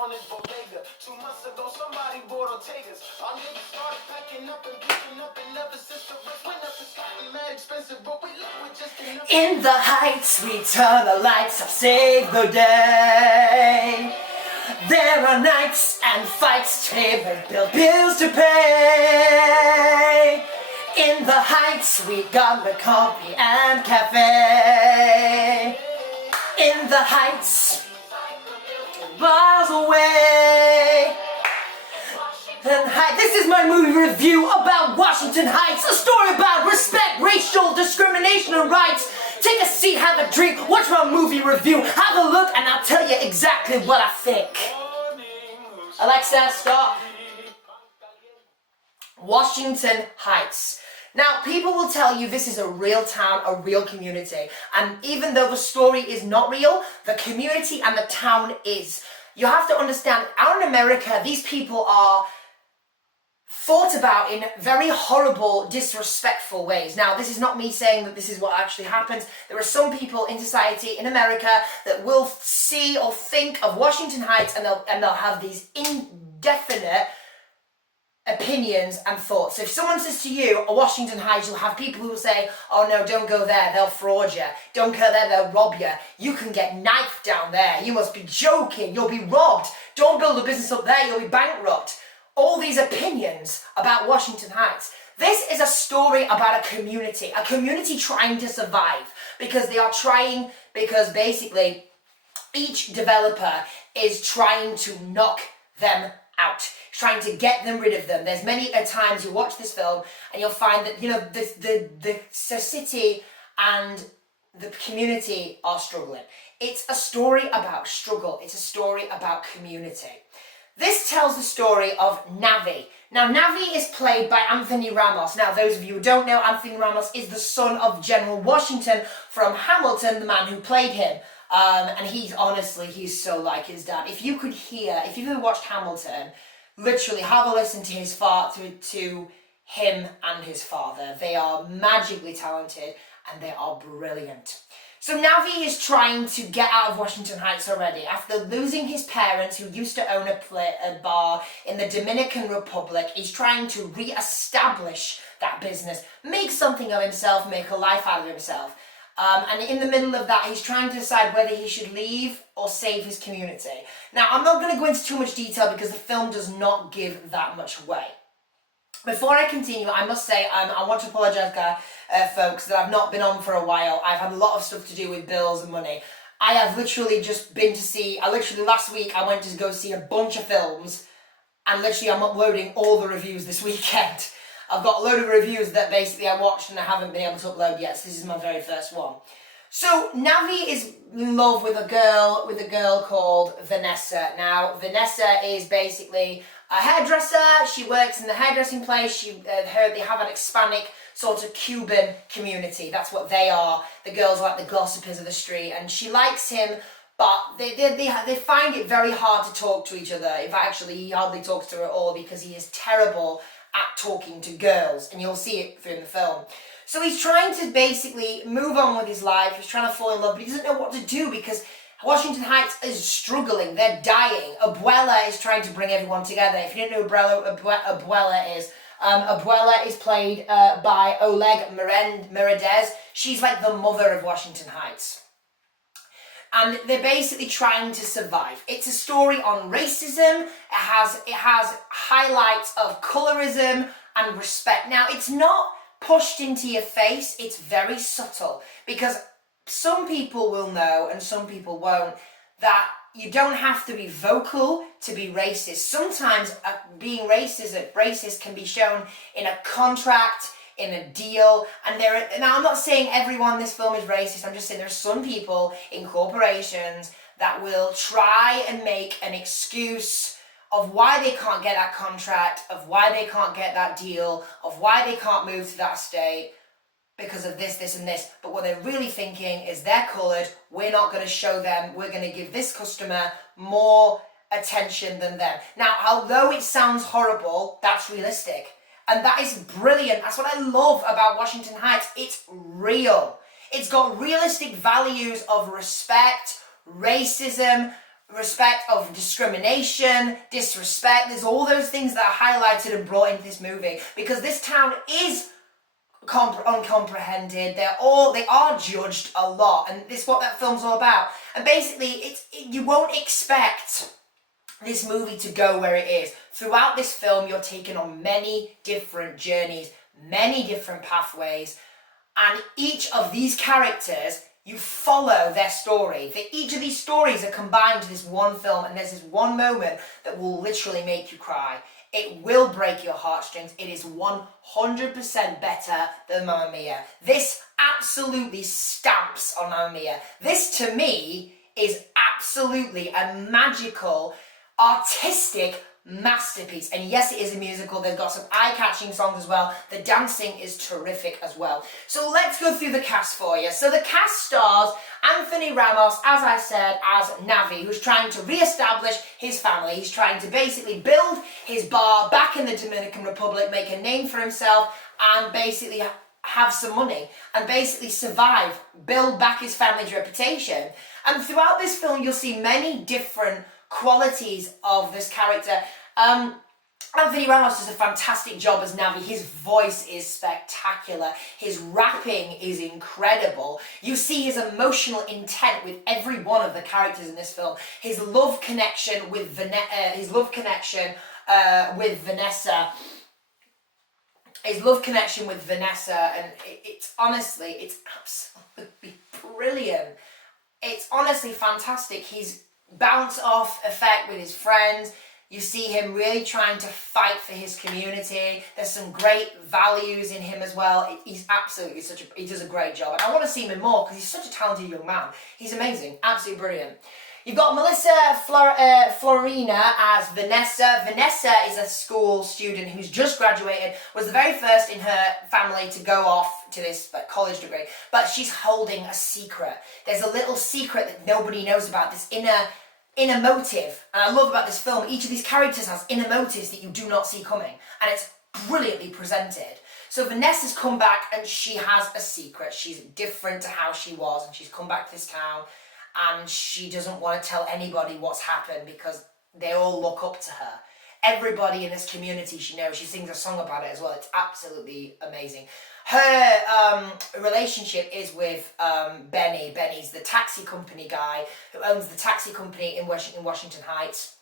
on this bodega. 2 months ago, somebody bought Ortegas. Our niggas started packing up and picking up, and ever since the rent went up, it's gotten mad expensive, but we live with just enough. In the heights, we turn the lights up, save the day. There are nights and fights, table build bills to pay. In the heights, we got the coffee and cafe. In the heights, miles away. This is my movie review about Washington Heights, a story about respect, racial discrimination and rights. Take a seat, have a drink, watch my movie review, have a look, and I'll tell you exactly what I think. Alexa, stop. Washington Heights. Now, people will tell you this is a real town, a real community. And even though the story is not real, the community and the town is. You have to understand, out in America, these people are thought about in very horrible, disrespectful ways. Now, this is not me saying that this is what actually happens. There are some people in society in America that will see or think of Washington Heights and they'll have these indefinite opinions and thoughts. So if someone says to you, Washington Heights, you'll have people who will say, oh no, don't go there, they'll fraud you. Don't go there, they'll rob you. You can get knifed down there. You must be joking, you'll be robbed. Don't build a business up there, you'll be bankrupt. All these opinions about Washington Heights. This is a story about a community trying to survive because basically each developer is trying to knock them out, trying to get them rid of them. There's many times you watch this film and you'll find that, you know, the city and the community are struggling. It's a story about struggle. It's a story about community. This tells the story of Navi. Now, Navi is played by Anthony Ramos. Now, those of you who don't know, Anthony Ramos is the son of General Washington from Hamilton, the man who played him. And he's so like his dad. If you've ever watched Hamilton, literally have a listen to to him and his father. They are magically talented and they are brilliant. So Navi is trying to get out of Washington Heights already after losing his parents who used to own a bar in the Dominican Republic. He's trying to re-establish that business, make something of himself, make a life out of himself. And in the middle of that, he's trying to decide whether he should leave or save his community. Now, I'm not going to go into too much detail because the film does not give that much away. Before I continue, I must say, I want to apologise, folks, that I've not been on for a while. I've had a lot of stuff to do with bills and money. I have literally just been to last week I went to go see a bunch of films, and literally I'm uploading all the reviews this weekend. I've got a load of reviews that basically I watched and I haven't been able to upload yet, so this is my very first one. So Navi is in love with a girl called Vanessa. Now, Vanessa is basically a hairdresser. She works in the hairdressing place. They have an Hispanic sort of Cuban community. That's what they are. The girls are like the gossipers of the street, and she likes him, but they find it very hard to talk to each other. In fact, actually, he hardly talks to her at all because he is terrible at talking to girls, and you'll see it through the film. So he's trying to basically move on with his life. He's trying to fall in love, but he doesn't know what to do because Washington Heights is struggling. They're dying. Abuela is trying to bring everyone together. If you don't know who Abuela is played by Oleg Meredez. She's like the mother of Washington Heights. And they're basically trying to survive. It's a story on racism. It has highlights of colorism and respect. Now, it's not pushed into your face. It's very subtle because some people will know and some people won't that you don't have to be vocal to be racist. Sometimes being racist can be shown in a contract, in a deal, and now I'm not saying everyone in this film is racist. I'm just saying there are some people in corporations that will try and make an excuse of why they can't get that contract, of why they can't get that deal, of why they can't move to that state because of this, this, and this. But what they're really thinking is they're coloured, we're not going to show them, we're going to give this customer more attention than them. Now, although it sounds horrible, that's realistic. And that is brilliant. That's what I love about Washington Heights. It's real. It's got realistic values of respect, racism, respect of discrimination, disrespect. There's all those things that are highlighted and brought into this movie because this town is uncomprehended. They are judged a lot, and this is what that film's all about. And basically, you won't expect this movie to go where it is. Throughout this film, you're taken on many different journeys, many different pathways, and each of these characters, you follow their story. Each of these stories are combined to this one film, and there's this one moment that will literally make you cry. It will break your heartstrings. It is 100% better than Mamma Mia. This absolutely stamps on Mamma Mia. This, to me, is absolutely a magical, artistic masterpiece. And yes, it is a musical. They've got some eye-catching songs as well. The dancing is terrific as well. So let's go through the cast for you. So the cast stars Anthony Ramos, as I said, as Navi, who's trying to re-establish his family. He's trying to basically build his bar back in the Dominican Republic, make a name for himself, and basically have some money, and basically survive, build back his family's reputation. And throughout this film, you'll see many different qualities of this character. Anthony Ramos does a fantastic job as Navi. His voice is spectacular. His rapping is incredible. You see his emotional intent with every one of the characters in this film. His love connection with Vanessa. His love connection with Vanessa, and it's honestly, it's absolutely brilliant. It's honestly fantastic. He's bounce off effect with his friends. You see him really trying to fight for his community. There's some great values in him as well. He's absolutely he does a great job. And I want to see him in more because he's such a talented young man. He's amazing, absolutely brilliant. You've got Melissa Florina as Vanessa. Vanessa is a school student who's just graduated, was the very first in her family to go off to this college degree, but she's holding a secret. There's a little secret that nobody knows about, this inner motive. And I love about this film, each of these characters has inner motives that you do not see coming, and it's brilliantly presented. So Vanessa's come back and she has a secret. She's different to how she was, and she's come back to this town, and she doesn't want to tell anybody what's happened because they all look up to her. Everybody in this community she knows. She sings a song about it as well. It's absolutely amazing. Her relationship is with Benny. Benny's the taxi company guy who owns the taxi company in Washington Heights,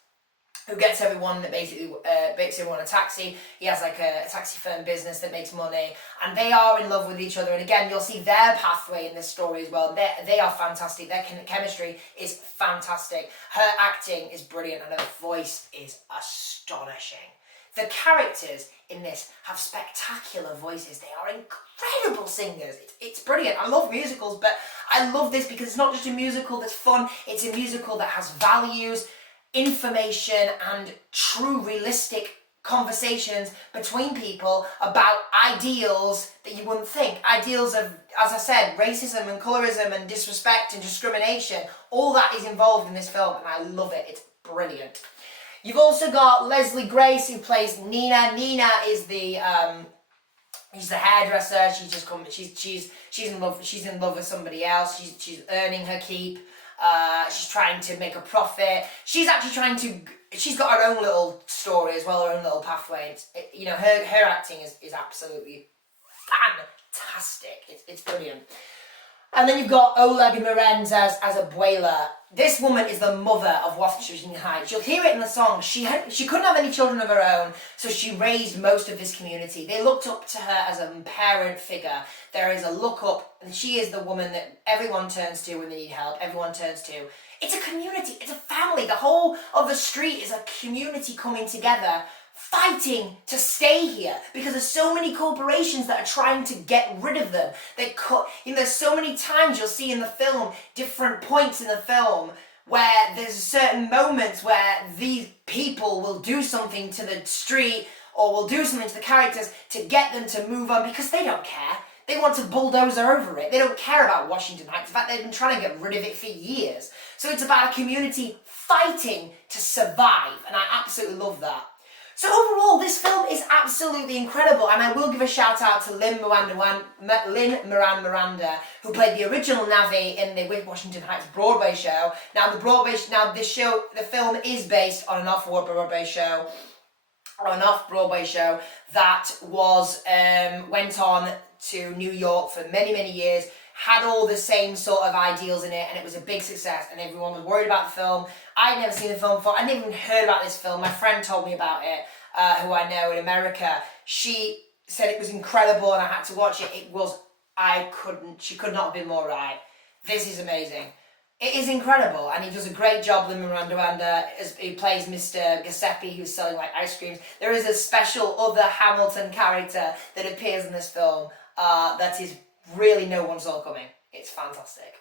who gets everyone that basically makes everyone a taxi. He has like a taxi firm business that makes money, and they are in love with each other. And again, you'll see their pathway in this story as well. They are fantastic. Their chemistry is fantastic. Her acting is brilliant, and her voice is astonishing. The characters in this have spectacular voices. They are incredible singers. It's brilliant. I love musicals, but I love this because it's not just a musical that's fun. It's a musical that has values, information, and true realistic conversations between people about ideals that you wouldn't think. Ideals of, as I said, racism and colorism and disrespect and discrimination. All that is involved in this film, and I love it. It's brilliant. You've also got Leslie Grace, who plays Nina. Nina is the she's the hairdresser. She's in love. She's in love with somebody else. She's earning her keep. She's trying to make a profit. She's actually trying to. She's got her own little story as well, her own little pathway. Her acting is absolutely fantastic. It's brilliant. And then you've got Ola Guimarães as Abuela. This woman is the mother of Washington Heights. You'll hear it in the song. She couldn't have any children of her own, so she raised most of this community. They looked up to her as a parent figure. There is a look up, and she is the woman that everyone turns to when they need help. Everyone turns to. It's a community. It's a family. The whole of the street is a community coming together, fighting to stay here because there's so many corporations that are trying to get rid of them. There's so many times you'll see in the film, different points in the film where there's certain moments where these people will do something to the street or will do something to the characters to get them to move on because they don't care. They want to bulldozer over it. They don't care about Washington Heights. In fact, they've been trying to get rid of it for years. So it's about a community fighting to survive, and I absolutely love that. So overall, this film is absolutely incredible, and I will give a shout out to Lin Moran Miranda, who played the original Navi in the Washington Heights Broadway show. Now the film is based on an off-Broadway show, that was went on to New York for many years, had all the same sort of ideals in it, and it was a big success, and everyone was worried about the film. I'd never seen the film before. I'd never even heard about this film. My friend told me about it, who I know in America. She said it was incredible, and I had to watch it. She could not have been more right. This is amazing. It is incredible, and he does a great job, Lin Miranda, as he plays Mr. Giuseppe, who's selling like ice creams. There is a special other Hamilton character that appears in this film that is really no one saw coming. It's fantastic.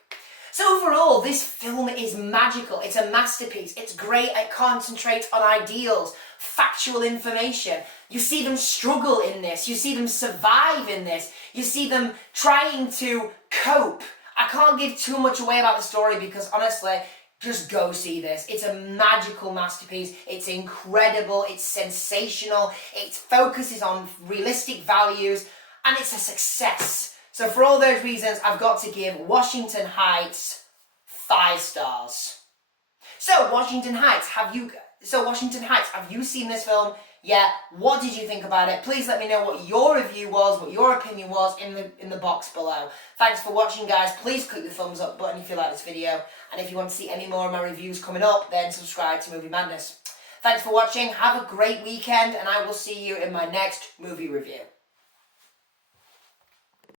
So overall, this film is magical. It's a masterpiece. It's great. It concentrates on ideals, factual information. You see them struggle in this. You see them survive in this. You see them trying to cope. I can't give too much away about the story because honestly, just go see this. It's a magical masterpiece. It's incredible. It's sensational. It focuses on realistic values, and it's a success. So for all those reasons, I've got to give Washington Heights 5 stars. So Washington Heights, have you seen this film? Yeah. What did you think about it? Please let me know what your review was, what your opinion was in the box below. Thanks for watching, guys. Please click the thumbs up button if you like this video, and if you want to see any more of my reviews coming up, then subscribe to Movie Madness. Thanks for watching. Have a great weekend, and I will see you in my next movie review.